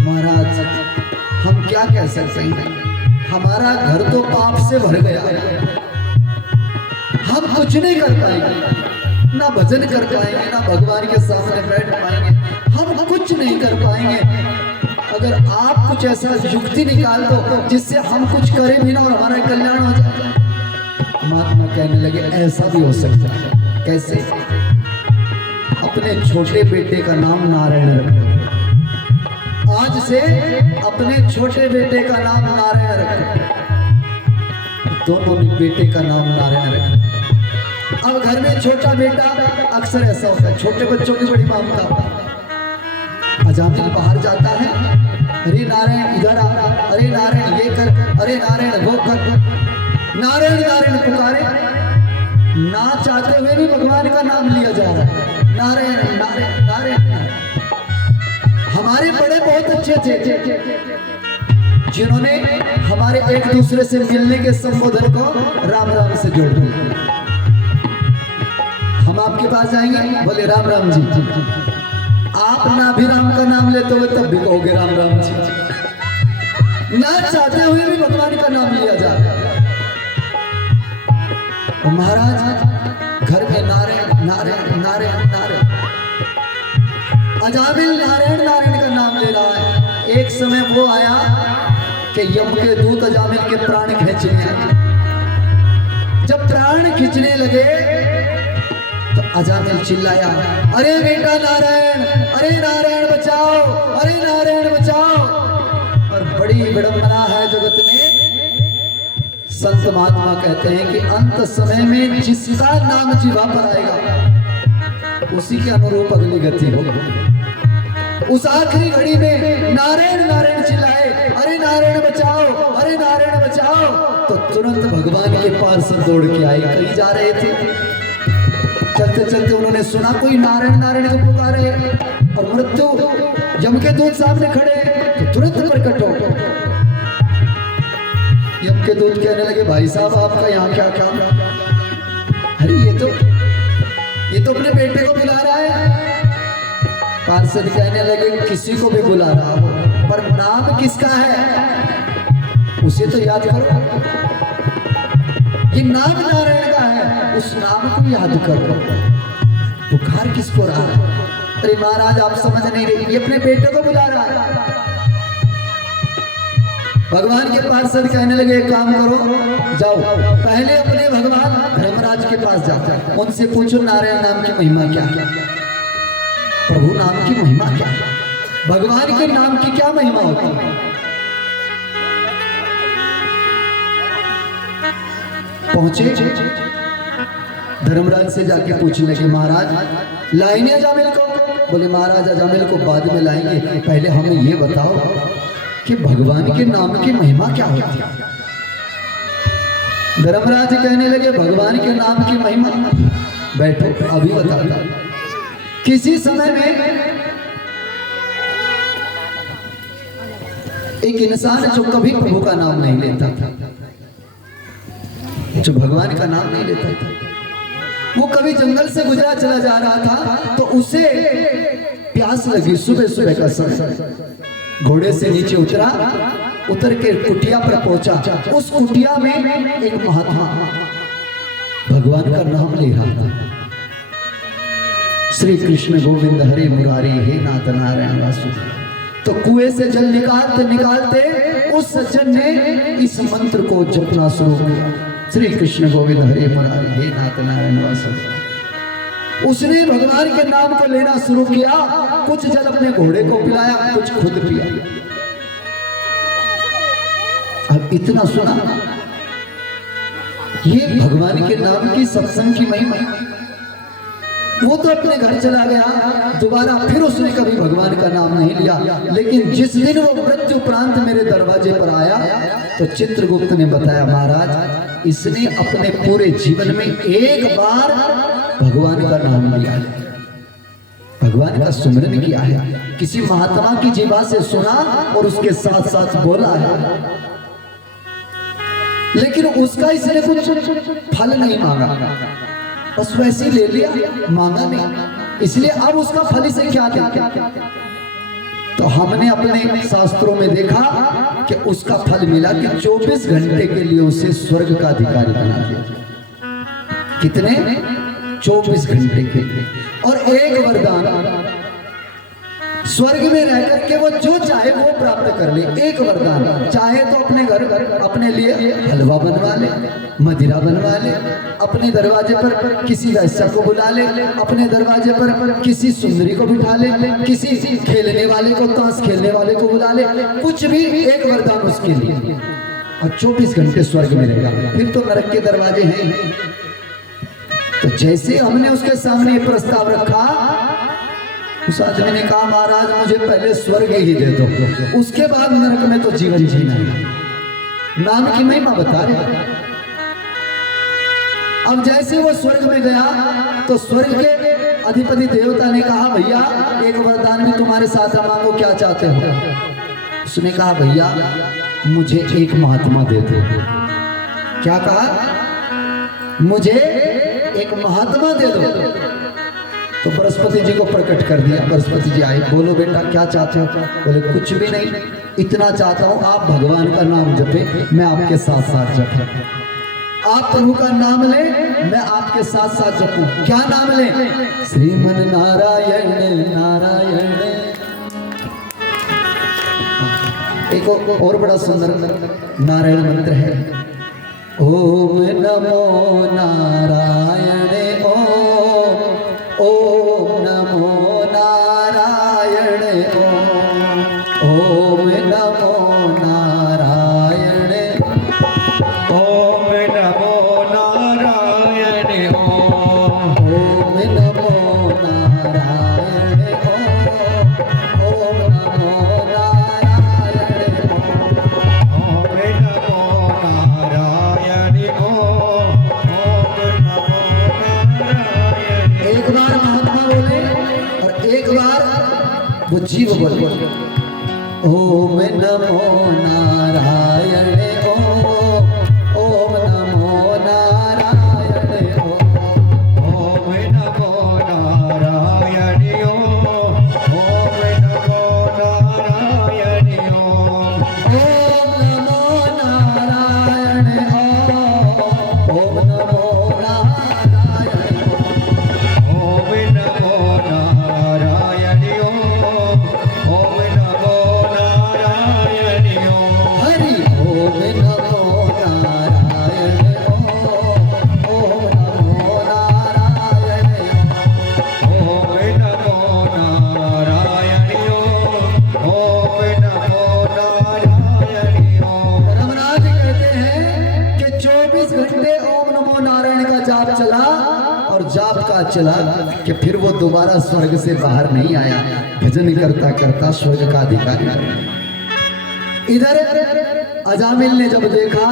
महाराज हम क्या कह सकते हैं, हमारा घर तो पाप से भर गया, हम कुछ नहीं कर पाएंगे, ना भजन कर पाएंगे, ना भगवान के सामने बैठ पाएंगे, हम कुछ नहीं कर पाएंगे। अगर आप कुछ ऐसा युक्ति निकाल दो जिससे हम कुछ करें भी ना और हमारा कल्याण हो जाए। महात्मा कहने लगे ऐसा भी हो सकता है। कैसे? अपने छोटे बेटे का नाम नारायण रखो। आज से अपने छोटे बेटे का नाम नारायण रखो। दोनों बेटे का नाम नारायण रखो। अब घर में छोटा बेटा, अक्सर ऐसा होता है छोटे बच्चों की बड़ी ममता। अजामिल बाहर जाता है, अरे नारायण इधर आ, अरे नारायण ये कर, अरे नारायण वो कर, नारायण नारायण पुकारे, ना चाहते हुए भी भगवान का नाम लिया जा रहा है, नारायण नारायण नारायण। हमारे बड़े बहुत अच्छे थे जिन्होंने हमारे एक दूसरे से मिलने के संबोधन को राम राम से जोड़ दिया। हम आपके पास जाएंगे, बोले राम राम जी, आप ना भी राम का नाम लेते हुए तब भी कहोगे राम राम जी। ना चाहते हुए भी भगवान का नाम लिया जा रहा है। तो महाराज घर में नारायण नारायण नारायण नारायण, अजामिल नारायण नारायण का नाम ले रहा है। एक समय वो आया कि यम के दूत अजामिल के प्राण खींचने आए। जब प्राण खींचने लगे तो अजामिल चिल्लाया, अरे बेटा नारायण, अरे नारायण बचाओ, अरे नारायण बचाओ। और बड़ी विडंबना है जगत में, संत महात्मा कहते हैं कि अंत समय में जिसका नाम जीवा पर आएगा उसी के अनुरूप अगली गति होगी। उस आखिरी घड़ी में नारायण नारायण चिल्लाए, अरे नारायण बचाओ, अरे नारायण बचाओ, तो तुरंत भगवान के पार्षद दौड़ के आए। कहीं जा रहे थे, चलते चलते उन्होंने सुना कोई नारायण नारायण को पुकारे और मृत्यु यम के दूत सामने खड़े, तो तुरंत प्रकट हो। यम के दूत कहने लगे, भाई साहब आपका यहाँ क्या काम? अरे ये तो अपने बेटे को बुला रहा है। पार्षद कहने लगे, किसी को भी बुला रहा हो, पर नाम किसका है उसे तो याद करो। ये नाम नारायण का है, उस नाम को याद करो। पुकार किसको रहा है? अरे महाराज आप समझ नहीं रहे, ये अपने बेटे को बुला रहा है। भगवान के पार्षद कहने लगे, एक काम करो, जाओ पहले अपने भगवान धर्मराज के पास जाओ, उनसे पूछो नारायण नाम की महिमा क्या है, प्रभु नाम की महिमा क्या है, भगवान के नाम की क्या महिमा होती है। पहुंचे, धर्मराज से जाके पूछने लगे, महाराज लाएंगे अजामिल को? बोले महाराज अजामिल को बाद में लाएंगे, पहले हमें ये बताओ कि भगवान के नाम की महिमा क्या होती है। धर्मराज कहने लगे, भगवान के नाम की महिमा, बैठो अभी बताता। किसी समय में एक इंसान जो कभी प्रभु का नाम नहीं लेता था, जो भगवान का नाम नहीं लेता था, वो कभी जंगल से गुजरा चला जा रहा था तो उसे प्यास लगी। सुबह सुबह का समय घोड़े से नीचे उतरा, उतर के कुटिया पर पहुंचा। उस कुटिया में एक महात्मा भगवान का नाम ले रहा था, श्री कृष्ण गोविंद हरे मुरारी हे नाथ नारायण वासुदेव। तो कुएं से जल निकालते निकालते उस सज्जन ने इस मंत्र को जपना शुरू किया, श्री कृष्ण गोविंद हरे मुरारी हे नाथ नारायण वासुदेव। उसने भगवान के नाम को लेना शुरू किया। कुछ जल अपने घोड़े को पिलाया, कुछ खुद पिया। अब इतना सुना, ये भगवान के नाम की सत्संग की महिमा। वो तो अपने घर चला गया, दोबारा फिर उसने कभी भगवान का नाम नहीं लिया। लेकिन जिस दिन वो मृत्यु उपरांत मेरे दरवाजे पर आया तो चित्रगुप्त ने बताया, महाराज इसने अपने पूरे जीवन में एक बार भगवान का नाम लिया है, भगवान का सुमिरन किया है, किसी महात्मा की जीवा से सुना और उसके साथ साथ बोला है। लेकिन उसका इसने कुछ फल नहीं मांगा, बस वैसे ही ले लिया, मांगा नहीं। इसलिए अब उसका फल इसे क्या क्या। तो हमने अपने शास्त्रों में देखा कि उसका फल मिला कि 24 घंटे के लिए उसे स्वर्ग का अधिकारी बना दिया। कितने? 24 घंटे के लिए। और एक वरदान, स्वर्ग में रहकर के वो जो चाहे वो प्राप्त कर ले। एक वरदान, चाहे तो अपने घर अपने लिए हलवा बनवा ले, मदिरा बनवा ले, अपने दरवाजे पर किसी वैश्या को बुला ले, अपने दरवाजे पर किसी सुंदरी को बिठा ले, किसी खेलने वाले को, ताश खेलने वाले को बुला ले, कुछ भी एक वरदान उसके लिए। और 24 घंटे स्वर्ग में रहेगा। फिर तो नरक के दरवाजे हैं। तो जैसे हमने उसके सामने प्रस्ताव रखा, उस आदमी ने कहा महाराज मुझे पहले स्वर्ग ही दे दो, उसके बाद नरक में तो जीवन जीना है। नाम की महिमा बता रहे। अब जैसे वो स्वर्ग में गया तो स्वर्ग के अधिपति देवता ने कहा भैया एक वरदान भी तुम्हारे साथ है, मांगो क्या चाहते हो। उसने कहा भैया मुझे एक महात्मा दे दो। क्या कहा? मुझे एक महात्मा दे दो। तो बृहस्पति जी को प्रकट कर दिया। बृहस्पति जी आए, बोलो बेटा क्या चाहते हो? बोले कुछ भी नहीं, इतना चाहता हूँ आप भगवान का नाम जपे, मैं आपके साथ साथ जपूं। आप प्रभु का नाम ले, मैं आपके साथ साथ जपूं। क्या नाम ले? श्रीमन नारायण नारायण। एक और बड़ा सुंदर नारायण मंत्र है, ओम नमो नारायण। ओम नमो नारायण। ओम नमो नारायण। ओम नमो नारायण। ओम नमो नारायण। ओम नमो नारायण। ओम नमो नारायण। एक बार महात्मा बोले और एक बार वो जीव बोले, ओम नमो नारायण। ओम नमो नारायण। ओम नमो नारायण। ओम नमो नारायण। ओम नमो नारायण। ओम नमो नारायण। ओम नमो नारायण। ओम नमो नारायण। हरि ओम नमो नारायण। ओम नमो नारायण। ओम नमो नारायण। ओम नमो नारायण। रमनाथ कहते हैं कि 24 घंटे ओम नमो नारायण का जाप चला और जाप का चला कि फिर वो दोबारा स्वर्ग से बाहर नहीं आया। भजन करता करता स्वर्ग का अधिकारी बना। इधर अजामिल ने जब देखा